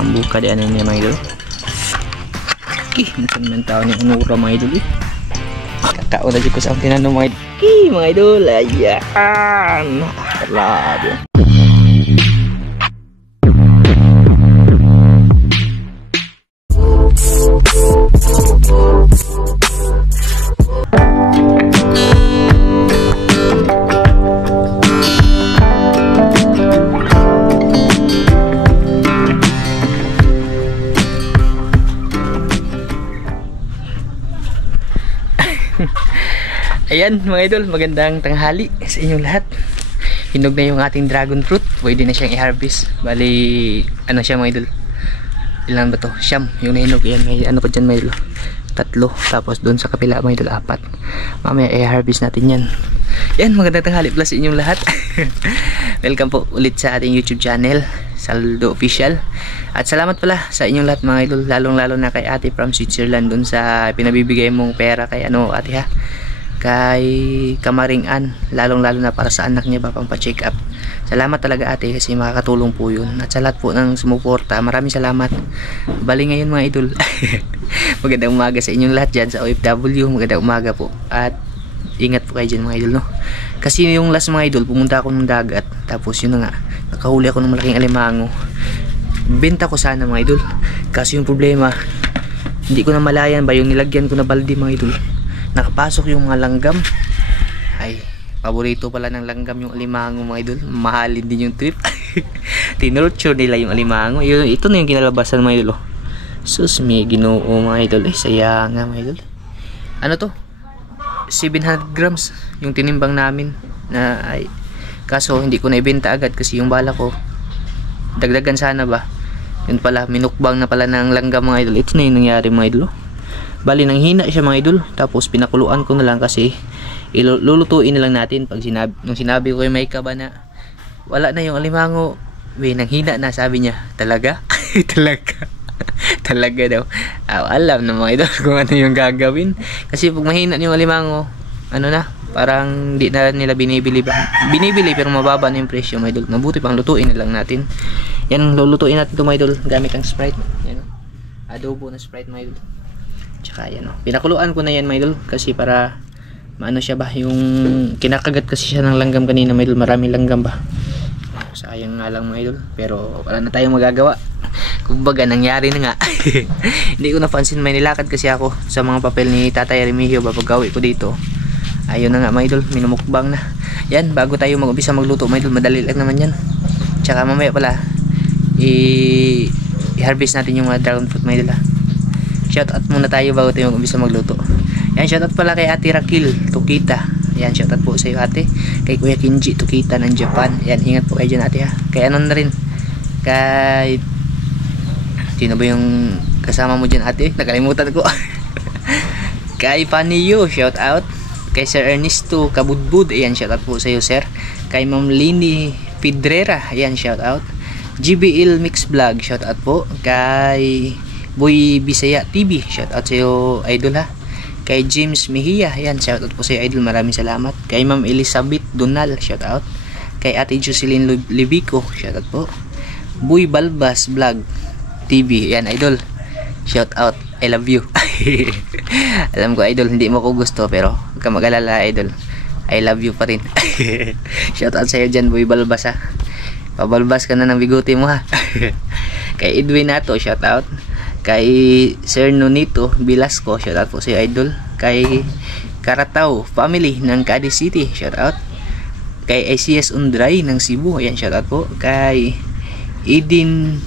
Ang buka di ano niya mga idol. Minsan man tao ni unura mga idol eh. Kakao na ko sa tinanong mga idol. Mga idol, ayan. Grabe. Ayan mga idol, magandang tanghali sa inyong lahat. Hinog na yung ating dragon fruit. Pwede na siyang i-harvest. Bali, ano siya mga idol? Ilan ba to? Siyam. Yung nahinog. Ayan, may ano pa dyan mga idol? 3. Tapos doon sa kapila mga idol, 4. Mamaya i-harvest natin yan. Ayan, magandang tanghali pala sa inyong lahat. Welcome po ulit sa ating YouTube channel, Saldo Official. At salamat pala sa inyong lahat mga idol. Lalong-lalo na kay ate from Switzerland. Doon sa pinabibigay mong pera kay ano ate ha? Kay Kamaringan, lalong-lalo na para sa anak niya ba pang pa-check up. Salamat talaga ate kasi makakatulong po yun. At sa lahat po ng sumuporta, maraming salamat. Bali ngayon mga idol. Magandang umaga sa inyong lahat dyan sa OFW. Magandang umaga po. At ingat po kayo dyan mga idol, no? Kasi yung last mga idol, pumunta ako ng dagat. Tapos yun na nga, nakahuli ako ng malaking alimango. Benta ko sana mga idol. Kasi yung problema, hindi ko na malayan ba yung nilagyan ko na balde mga idol. Nakapasok yung mga langgam. Ay, paborito pala ng langgam yung alimango mga idol. Mahalin din yung trip. Tinurture nila yung alimango. Ito na yung kinalabasan mga idol. Sus, may ginoo mga idol. Saya nga mga idol. Ano to? 700 grams yung tinimbang namin. Kaso hindi ko na ibenta agad kasi yung bala ko dagdagan sana ba. Yun pala, minukbang na pala ng langgam mga idol. Ito na yung nangyari mga idol. Bali nang hina siya mga idol. Tapos pinakuluan ko na lang kasi lulutuin na lang natin. Nung sinabi ko kay Maika ba na wala na yung alimango, nang hina na, sabi niya. Talaga? Talaga daw. Alam na mga idol kung ano yung gagawin. Kasi pag mahina yung alimango, ano na, parang di na nila binibili pero mababa na yung presyo mga idol. Mabuti pang lutuin na lang natin. Yan, lulutuin natin ito mga idol gamit ang Sprite. Yan, adobo na Sprite mga idol. Tsaka yan, pinakuluan ko na yan mga idol kasi para maano siya ba, yung kinakagat kasi siya ng langgam kanina mga idol, maraming langgam ba. Sayang nga lang mga idol, pero wala na tayong magagawa. Kumbaga nangyari na nga. Hindi ko napansin, may nilakad kasi ako sa mga papel ni Tatay Remigio ba pag-uwi ko dito. Ayun na nga mga idol, minumukbang na. Yan, bago tayo mag-umpisa magluto mga idol, madali lang naman yan. Tsaka mamaya pala i-harvest natin yung mga dragon fruit mga idol ha. Shoutout muna tayo bago tayo mag-umpisa magluto. Yan, shoutout pala kay Ate Rakil Tukita. Yan, shoutout po sa iyo ate. Kay Kuya Kinji Tukita ng Japan. Yan, ingat po kayo dyan ate ha. Kay ano na rin, kay sino ba yung kasama mo dyan ate? Nakalimutan ko. Kay Paniyo, shoutout. Kay Sir Ernesto Kabudbud, ayan, shoutout po sa iyo sir. Kay Ma'am Lini Pedrera, ayan, shoutout. GBL Mix Vlog, shoutout po. Kay Boy Bisaya TV, shoutout sa iyo idol ha. Kay James Mejia, ayan, shoutout po sa iyo idol, maraming salamat. Kay Ma'am Elizabeth Donal, shoutout. Kay Ate Jocelyn Libico, shoutout po. Boy Balbas Vlog TV, ayan idol, shoutout, I love you. Alam ko idol, hindi mo ko gusto pero huwag ka mag-alala idol, I love you pa rin. Shoutout sa iyo dyan Boy Balbas ha. Pabalbas ka na ng bigote mo ha. Kay Edwin Nato, shoutout. Kay Sir Nonito Velasco, shoutout po sa idol. Kay Karatao family ng Cadiz City, shoutout. Kay ICS Undray ng Cebu, ayan, shoutout po. Kay Edin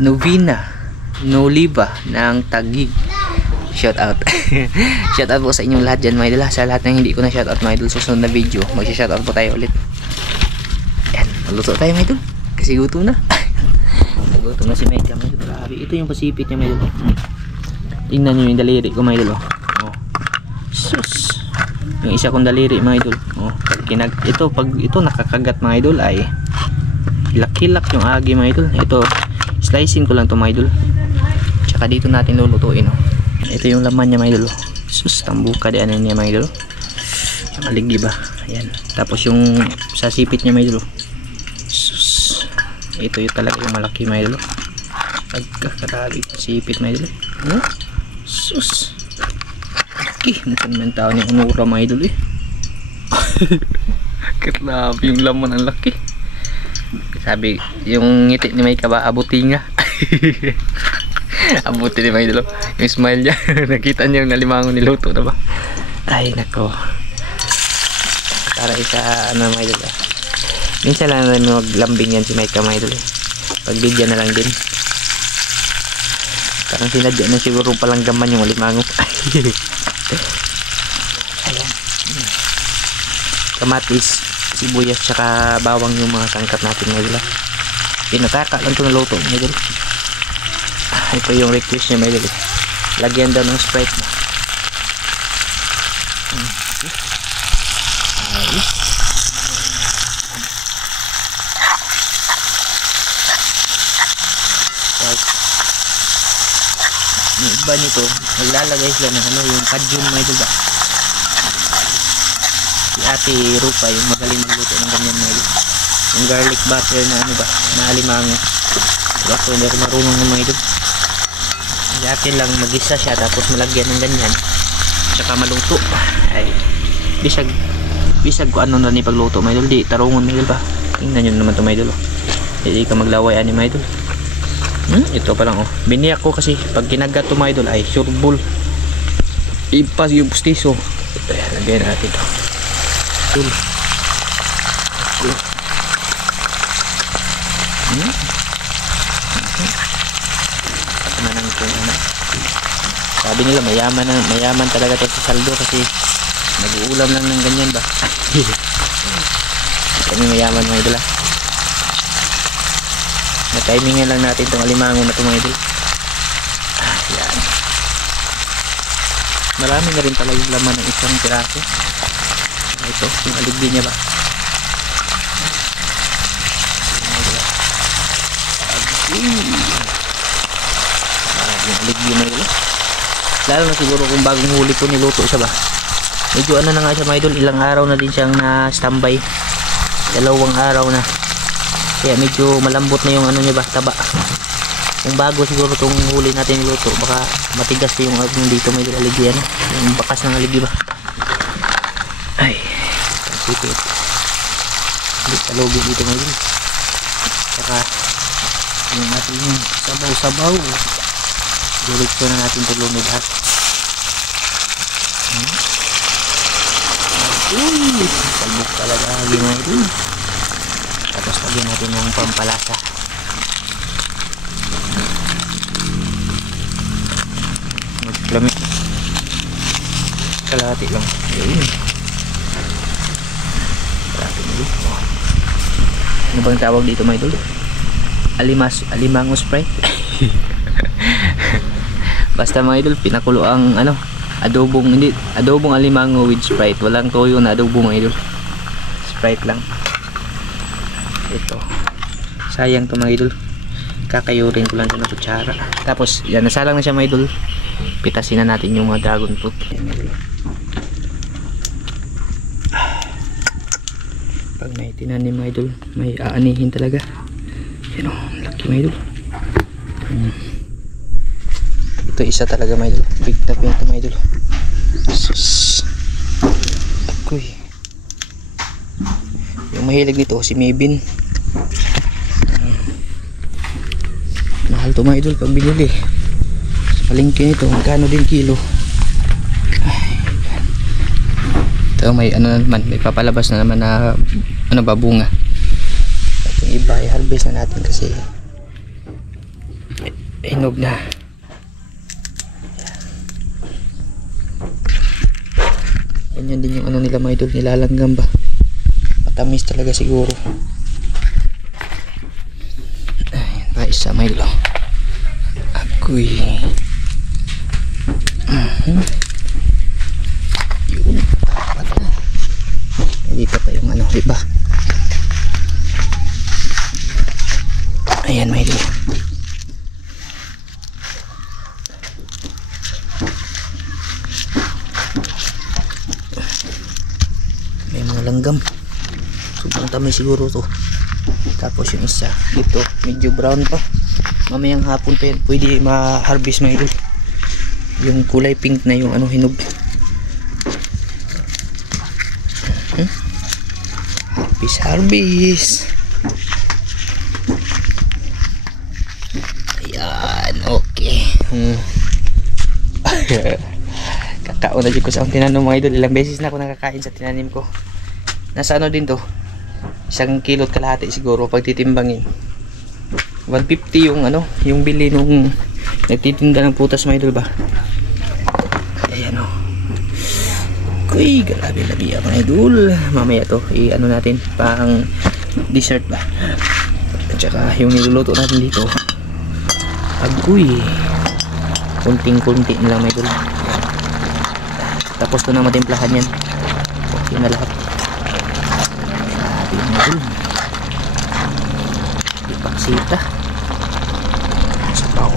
Novina Noliva ng Taguig, shoutout. Shoutout po sa inyong lahat dyan mga idol. Sa lahat ng hindi ko na shoutout mga idol, susunod na video magsha-shoutout po tayo ulit. Ayan, magluto tayo mga idol kasi gutom na. Gutom na si Mega mga idol. Grabe, ito yung pasipit niya mga idol. Tingnan nyo yung daliri ko mga idol. Oh. Sus, yung isa kong daliri mga idol. Oh, ito pag ito nakakagat mga idol ay hilak-hilak yung agi mga idol. Ito slicing ko lang to mga idol. Tsaka dito natin lulutuin. Oh. Ito yung laman niya mga idol. Sus, tambuka di ano niya mga idol. Maligi ba? Ayan. Tapos yung sasipit niya mga idol. Sus, Ito yung talaga yung malaki mga idol. Pagkakarali sipit mga idol. Sus. Okay, mukhang man tao ni Unura mga idol eh. Grabe yung laman, ang laki. Sabi, yung ngiti ni Micah ba, abuti nga. Abuti ni mga idol. Yung smile niya, nakita niya yung nalimangon niluto na ba. Ay nako. Para isa ano mga idol. Minsan lang namin maglambing yan si Micah mga idol. Pagbigyan na lang din. Parang sinadya na siguro palang gaman yung alimango. Ayan. Kamatis, sibuyas, tsaka bawang yung mga sangkap natin mga idol. Pinataka lang ito na luto mga idol. Ito yung request niya mga idol. Lagyan daw ng Sprite. Yung iba nito, naglalagay sila ng ano, yung kajun mga idol ba. Si Ate Rupa yung magaling magluto ng ganyan mga idol. Yung garlic butter na ano ba, na alimango. Ako hindi ako marunong ng mga idol. Hindi akin lang mag-isa siya tapos malagyan ng ganyan. Tsaka maluto. Ay, bisag ko ano na ni pagluto mga idol. Di tarungon mga idol ba. Tingnan nyo naman ito mga idol. Hindi ka maglaway ani mga idol. Ito pa lang oh. Biniyak ko kasi pag kinagat to mga idol ay surbol. Ipas yung pustiso. Lagyan natin ito. Manang kung ano. Sabi nila mayaman talaga tayo sa saldo kasi nag-uulam lang ng ganyan ba. Kami mayaman mga idol. Na-timingan lang natin itong alimango na ito mga idol. Yan. Marami na rin pala yung laman ng isang piraso. Ito, yung aligbi niya ba. Yung aligbi na idol. Lalo na siguro kung bagong huli ko niluto siya ba. Medyo ano na nga siya mga idol. Ilang araw na din siyang na-standby. 2 araw na. Kaya medyo malambot na yung ano niya ba, taba. Kung bago siguro itong huli natin niluto, baka matigas yung ano dito may aligyan, yung bakas ng aligyan ba. Ay, sipit. Hindi talugi dito ngayon. Saka yung ating sabaw-sabaw. Diretso na natin ito lumilat. Uy, salbok talaga ngayon. Tapos lagyan natin ng pampalasa. Maglamit. Kalahati lang. Ayun. Kalahati nito. Ano bang tawag dito mga idol? Alimango Sprite. Basta mga idol, pinakulo ang ano, adobong alimango with Sprite. Walang toyo na adobo mga idol. Sprite lang. Ito sayang to mga idol, kakayurin ko lang sa kutsara. Tapos yan, nasalang na siya mga idol. Pitasin na natin yung mga dragon fruit. Pag naitinan ni mga idol, may aanihin talaga. Yan o, laki mga idol. Ito isa talaga mga idol, big na pinto mga idol. Sus, akoy. Yung mahilig dito si Maybin. Mahal to mga idol pag binili sa palengke nito. Magkano din kilo. Ay, ito may ano naman, may papalabas na naman na ano ba, bunga. Itong iba i-harvest na natin kasi hinog na. Ganyan din yung ano nila mga idol, nilalanggam ba. Matamis talaga siguro. Ayan pa isa mga idol. Akoy. Yun. Dito pa yung ano, diba? Ayan mga idol. May mga langgam. Sobrang tamis siguro to. Tapos yung isa dito medyo brown pa, mamayang hapon pa yan pwede ma-harvest mga idol. Yung kulay pink na yung ano, hinog. Harvest. Ayan, okay. Kakaon na dyan ko sa akong tinanim mga idol. Ilang beses na ako nakakain sa tinanim ko. Nasa ano din to, 1 kilo at kalahati siguro pag titimbangin. 150 yung ano, yung bili nung nagtitinda ng putas mga idol ba. Ayan o. Uy, grabe lagi mga idol. Mamaya to i-ano natin pang dessert ba. At saka yung niluluto natin dito, agoy, kunting-kunti na lang mga idol. Tapos to na matimplahan yan. Okay na lahat. Grabe mga idol. Ipaksita sa baw.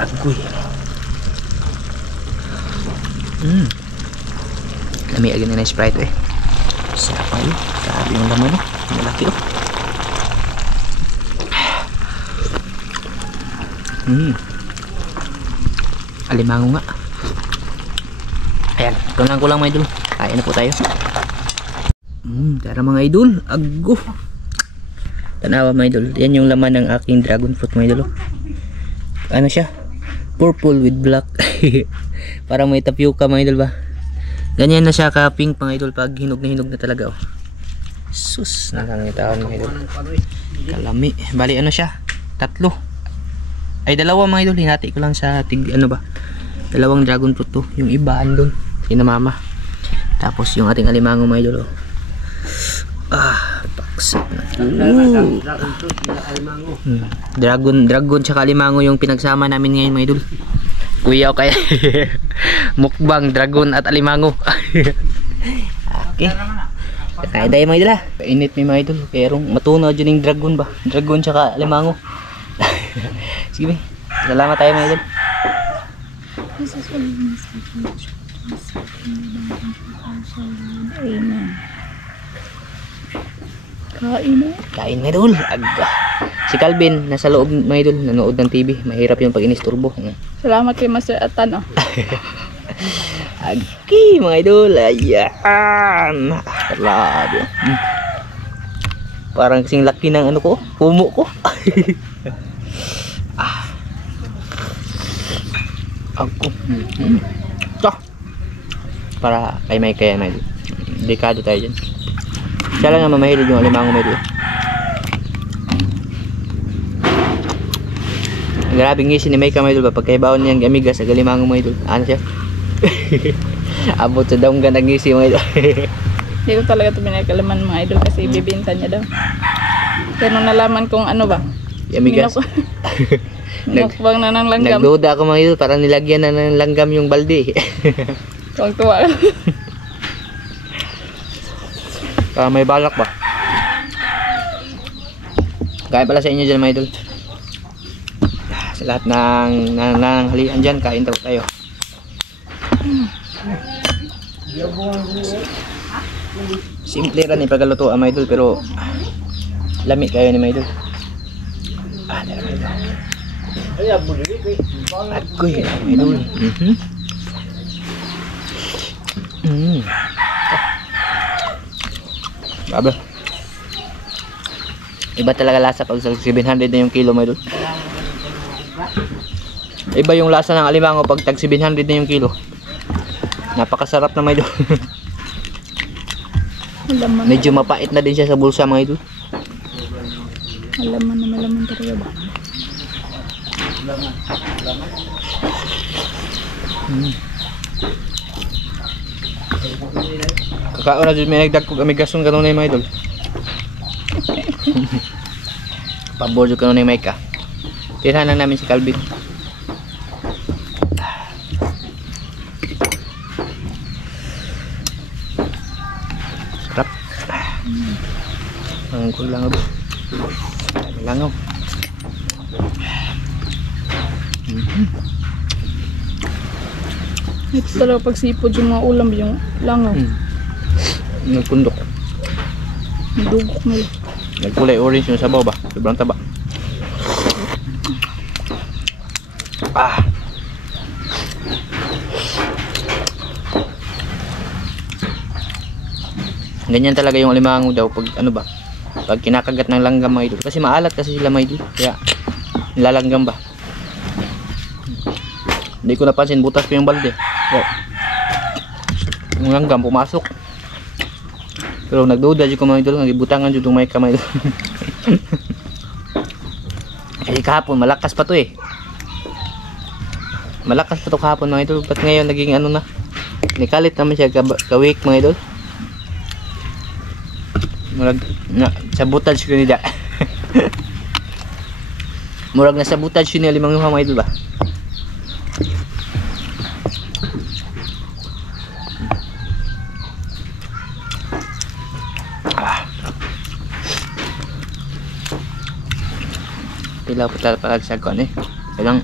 Agoy. Lami agad na Sprite eh. Sarap pa yun. Grabe yung laman oh. Malaki oh. Alimango nga. Ayan, kulang mga idol. Kain na po tayo. Tara mga idol. Ago. Tanawa mga idol. Yan yung laman ng aking dragon fruit mga idol. Ano siya? Purple with black. Parang may tapioca mga idol ba. Ganyan na siya ka pink mga idol pag hinog na talaga oh. Sus, nakangitaon mga idol. Kalami. Bali ano siya? 3. Ay 2 mga idol. Hinati ko lang sa ano ba? 2 dragon fruit to. Yung iba andun kina mama. Tapos yung ating alimango mga idol oh. Paksa na. Dragon tsaka alimango yung pinagsama namin ngayon mga idol. Kuya o kaya mukbang dragon at alimango. Okay. Kaya tayo mga idol ha. Painit may mga idol. Pero matunaw dyan yung dragon ba. Dragon tsaka alimango. Sige ba. Salamat tayo mga idol. Kain mga idol. Aga. Si Calvin nasa loob mga idol, nanood ng TV. Mahirap yung pag inisturbo. Salamat kay Master Atan oh. Agi mga idol. Ayan. Grabe. Parang kasing laki ng ano ko, pumo ko. Ako. Para kay may kaya mga idol. Dekado tayo dyan. Siya lang naman mahilig yung alimango mga idol. Grabe ngisi ni Micah mga idol ba. Pagkaibawan niyang amiga sa galimango mga idol. Ano siya? Abot sa daong ganang ngisi mga idol. Hindi ko talaga ito binakalaman mga idol kasi bibinta niya daw. Pero nalaman kong ano ba? Amigas. Mukbang na ng langgam. Nagduda ako mga idol. Parang nilagyan na ng langgam yung balde. Tuwang tuwa. May balak ba? Kain pala sa inyo dyan mga idol. Sa lahat ng halian dyan, kain tayo. Simple rin yung pagkaluto mga idol, pero lamig kayo ni mga idol. Dala mga idol. Agoy mga idol. Grabe. Iba talaga lasa pag 700 na yung kilo mga idol. Iba yung lasa ng alimango pag tag 700 na yung kilo. Napakasarap na mga idol. Medyo mapait na din siya sa bulsa mga idol. Malaman na malaman talaga ba? Kakaon na dyan may nagdagkog amigason ka nung na yung mga idol. Pabordo ka nung na yung Micah. Tirahan lang namin si Calvin. Sarap. Ang kulangaw. Langaw. Ito talaga pag sipod yung mga ulam yung langaw. Nagkundok. Dugok nila. Nagkulay orange yung sabaw ba? Sobrang taba. Ah. Ganyan talaga yung alimango daw pag ano ba? Pag kinakagat ng langgam mga idol. Kasi maalat kasi sila mga idol. Kaya nilalanggam ba? Hindi ko napansin, butas ko yung balde. Kaya, yung langgam pumasok. Pero nagduda dyan ko mga idol. Nagibutangan dyan itong may kamay idol. Kasi kahapon malakas pa to eh. Malakas pa to kahapon mga idol. Ba't ngayon naging ano na? Nikalit naman siya ka-week mga idol. Murag na sabotage ko nila. Murag na sabotage yun limang yung mga idol ba? Pila po talaga para sa kon eh. Kailang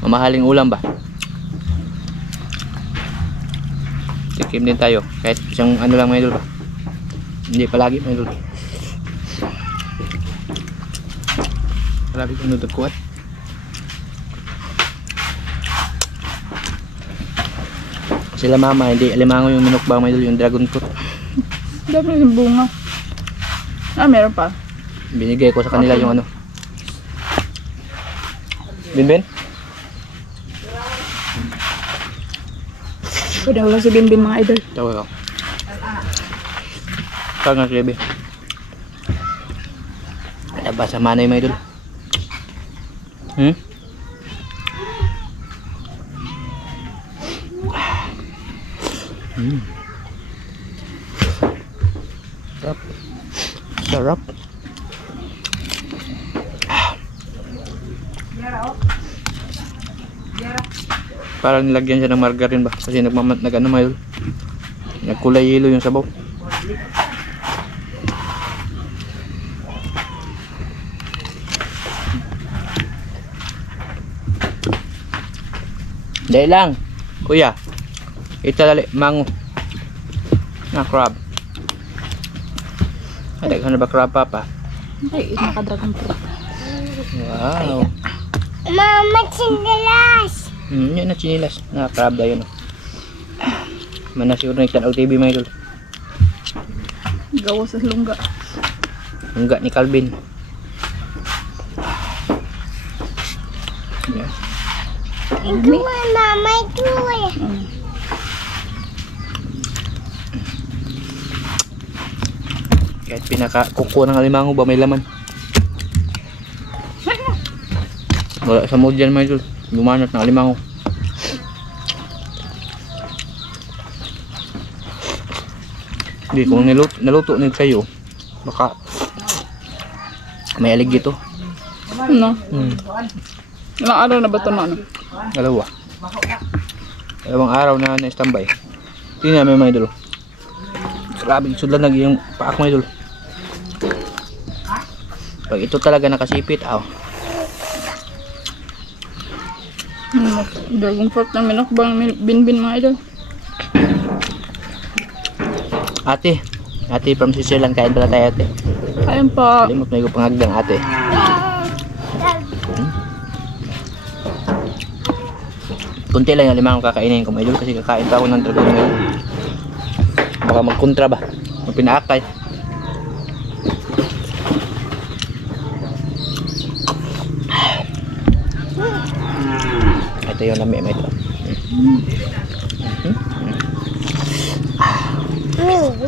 mamahaling ulam ba? Tikim din tayo kahit isang ano lang mga idol ba? Hindi palagi mga idol. Palagi kong nudot ko eh. Sila mama hindi alimango yung minukbang mga idol, yung dragon fruit. Dami yung bunga. Ah, meron pa. Binigay ko sa kanila yung ano. Binbin? Pwede wala si Binbin mga idol. Tawa ko. Kaya nga siya, Ada ba sa manay mga idol? Hmm? Hmm. Sarap. Sarap. Parang nilagyan siya ng margarine ba? Kasi nag-ano mga idol. Nagkulay yelo yung sabaw. Dahil lang, kuya. Italali, mango. Na crab. Ada ka na ba crab papa? Ay, naka-dragon fruit. Wow. Mama, sinilas. Yan na chinilas. Na crab daw yun. Manasure na itan TV mga idol. Gawa sa lungga. Lungga ni Calvin. Yeah. Ito mama, ito eh. Kahit pinaka-kuko ng alimango ba may laman. Wala sa mood dyan mga idol. Lumanat ng alimango. Hindi, kung naluto nil kayo, baka may alig dito. Ano? Ilang araw na ba ito na ano? Dalawang araw na na-standby. Tingnan namin mga idol. Grabe, sudlan lagi yung paak mga idol. Pag ito talaga nakasipit, Dragon fruit na minukbang Binbin mga idol. Ate from Switzerland, kain pala tayo ate. Ayun pa. Limot may pangagdang ate. Kunti lang yung limang kakainin ko mga idol kasi kakain pa ako ng dragon ngayon. Baka magkontra ba? Magpinaakay. Ito yung lami mo ito.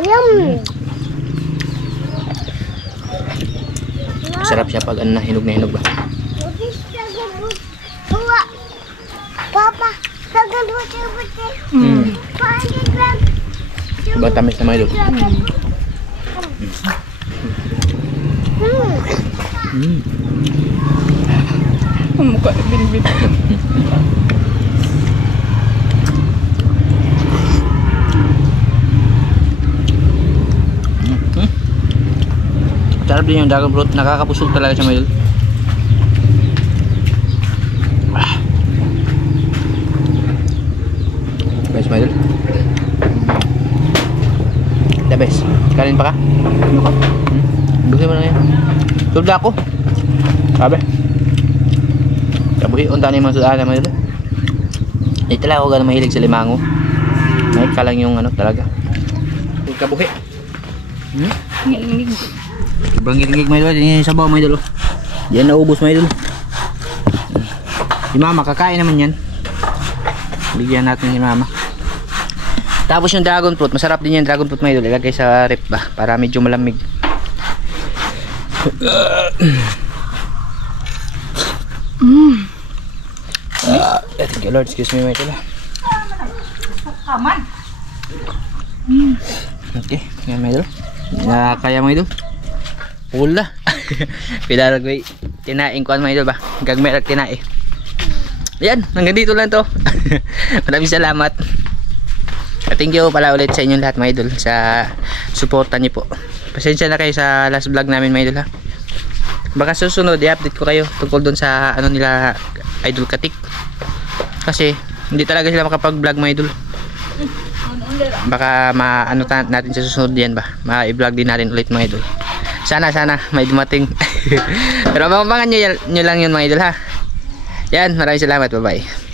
Yum. Sarap siya pag ano na hinog ba? Papa, kagabot. Ibang tamis na mga idol. Ang mukha ni Binbin. Sarap din yung dragon fruit, nakakabusog talaga siya mga idol. Guys mga idol. The best. Kanin pa ka? Gusto mo na yan. Tulda ako. Sabi. Kabuhi, unta na yung mga sudaan naman ito. Hindi talaga ako ganun mahilig sa limango. Mahit ka lang yung ano talaga. Kabuhi. Nginig. Sobrang ngingig mga idol. Yan yung sabaw mga idol. Yan naubos mga idol. Si mama kakain naman yan. Bigyan natin si mama. Tapos yung dragon fruit. Masarap din yung dragon fruit mga idol. Ilagay sa rep ba para medyo malamig. Thank you Lord. Excuse me mga idol. Kaman. Okay. Yan mga idol. Kaya mga idol. Pula. Pinaragway. Tinaing ko mga idol ba. Gagmerag tinae. Yan. Hanggang dito lang to. Maraming salamat. Thank you pala ulit sa inyong lahat mga idol. Sa suporta niyo po. Pasensya na kayo sa last vlog namin mga idol ha. Baka susunod i-update ko kayo tungkol dun sa ano nila Idol Katik. Kasi hindi talaga sila makapag-vlog mga idol. Baka maano natin sa susunod yan ba. Ma-i-vlog din natin ulit mga idol. Sana may dumating. Pero abangan nyo lang yun mga idol ha. Yan, maraming salamat. Bye bye.